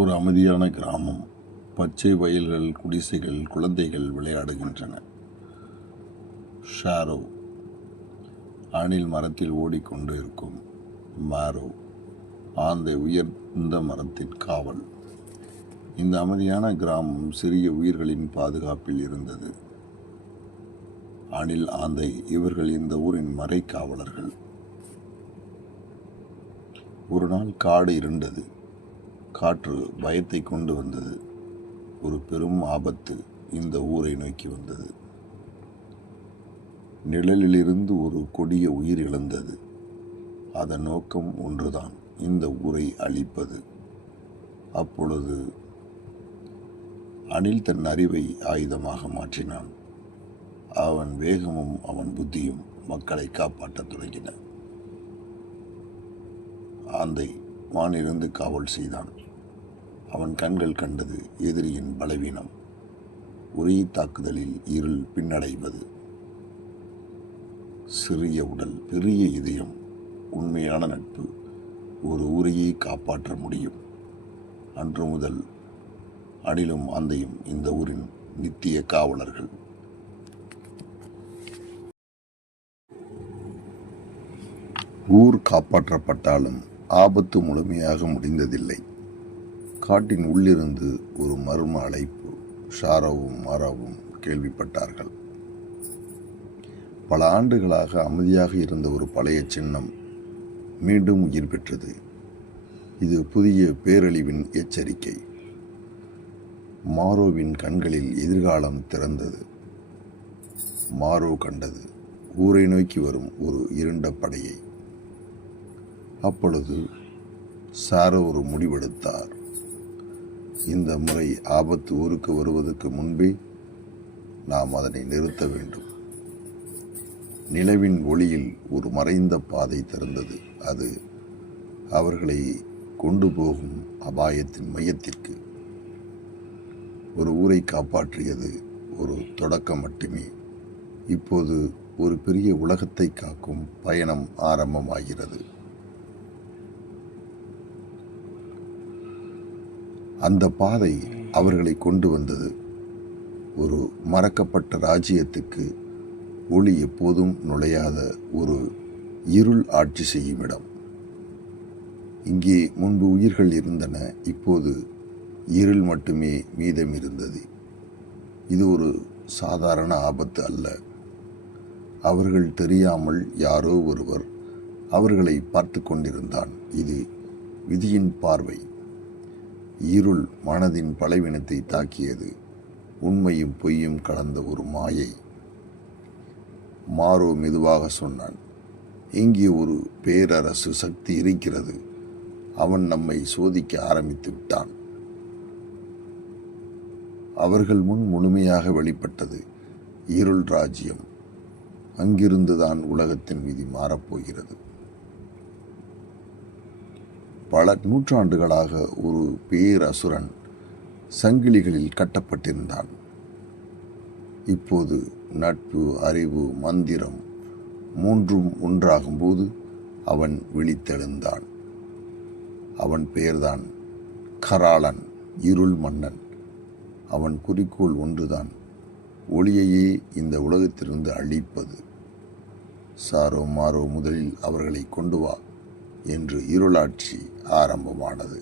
ஒரு அமைதியான கிராமம். பச்சை வயல்கள், குடிசைகள், குழந்தைகள் விளையாடுகின்றன. ஷாரோ அணில் மரத்தில் ஓடிக்கொண்டு இருக்கும். மாரோ ஆந்தை உயர்ந்த மரத்தின் காவல். இந்த அமைதியான கிராமம் சிறிய உயிர்களின் பாதுகாப்பில் இருந்தது. அணில், ஆந்தை இவர்கள் இந்த ஊரின் மறைக்காவலர்கள். ஒரு நாள் காடு இருண்டது. காற்று பயத்தை கொண்டு வந்தது. ஒரு பெரும் ஆபத்து இந்த ஊரை நோக்கி வந்தது. நிழலிலிருந்து ஒரு கொடிய உயிர் இழந்தது. அதன் நோக்கம் ஒன்றுதான், இந்த ஊரை அழிப்பது. அப்பொழுது அணில் தன் அறிவை ஆயுதமாக மாற்றினான். அவன் வேகமும் அவன் புத்தியும் மக்களை காப்பாற்றத் தொடங்கின. ஆந்தை வானிலிருந்து காவல் செய்தான். அவன் கண்கள் கண்டது எதிரியின் பலவீனம். ஒரே தாக்குதலில் இருள் பின்னடைவது. சிறிய உடல், பெரிய இதயம். உண்மையான நட்பு ஒரு ஊரையே காப்பாற்ற முடியும். அன்று முதல் அணிலும் ஆந்தையும் இந்த ஊரின் நித்திய காவலர்கள். ஊர் காப்பாற்றப்பட்டாலும் ஆபத்து முழுமையாக முடிந்ததில்லை. காட்டின் உள்ளிருந்து ஒரு மர்ம அழைப்பு. ஷாரோவும் மாராவும் கேள்விப்பட்டார்கள். பல ஆண்டுகளாக அமைதியாக இருந்த ஒரு பழைய சின்னம் மீண்டும் உயிர் பெற்றது. இது புதிய பேரழிவின் எச்சரிக்கை. மாரோவின் கண்களில் எதிர்காலம் திறந்தது. மாரோ கண்டது ஊரை நோக்கி வரும் ஒரு இருண்ட படையை. அப்பொழுது ஷாரோ ஒரு முடிவெடுத்தார். இந்த முறை ஆபத்து ஊருக்கு வருவதற்கு முன்பே நாம் அதனை நிறுத்த வேண்டும். நிலவின் ஒளியில் ஒரு மறைந்த பாதை திறந்தது. அது அவர்களை கொண்டு போகும் அபாயத்தின் மையத்திற்கு. ஒரு ஊரை காப்பாற்றியது ஒரு தொடக்கம் மட்டுமே. இப்போது ஒரு பெரிய உலகத்தை காக்கும் பயணம் ஆரம்பமாகிறது. அந்த பாதை அவர்களை கொண்டு வந்தது ஒரு மறக்கப்பட்ட ராஜ்யத்துக்கு. ஒளி எப்போதும் நுழையாத ஒரு இருள் ஆட்சி செய்யும் இடம். இங்கே முன்பு உயிர்கள் இருந்தன. இப்போது இருள் மட்டுமே மீதம் இருந்தது. இது ஒரு சாதாரண ஆபத்து அல்ல. அவர்கள் தெரியாமல் யாரோ ஒருவர் அவர்களை பார்த்து கொண்டிருந்தான். இது விதியின் பார்வை. இருள் மனதின் பலவீனத்தை தாக்கியது. உண்மையும் பொய்யும் கலந்த ஒரு மாயை. மாரோ மெதுவாக சொன்னான், இங்கே ஒரு பேரரசு சக்தி இருக்கிறது. அவன் நம்மை சோதிக்க ஆரம்பித்து விட்டான். அவர்கள் முன் முழுமையாக வெளிப்பட்டது இருள் ராஜ்யம். அங்கிருந்துதான் உலகத்தின் விதி மாறப்போகிறது. பல நூற்றாண்டுகளாக ஒரு பேரசுரன் சங்கிலிகளில் கட்டப்பட்டிருந்தான். இப்போது நட்பு, அறிவு, மந்திரம் மூன்றும் ஒன்றாகும்போது அவன் விழித்தெழுந்தான். அவன் பெயர்தான் கராளன், இருள் மன்னன். அவன் குறிக்கோள் ஒன்றுதான், ஒளியையே இந்த உலகத்திலிருந்து அழிப்பது. ஷாரோ, மாரோ, முதலில் அவர்களை கொண்டு வா என்று இருளாட்சி ஆரம்பமானது.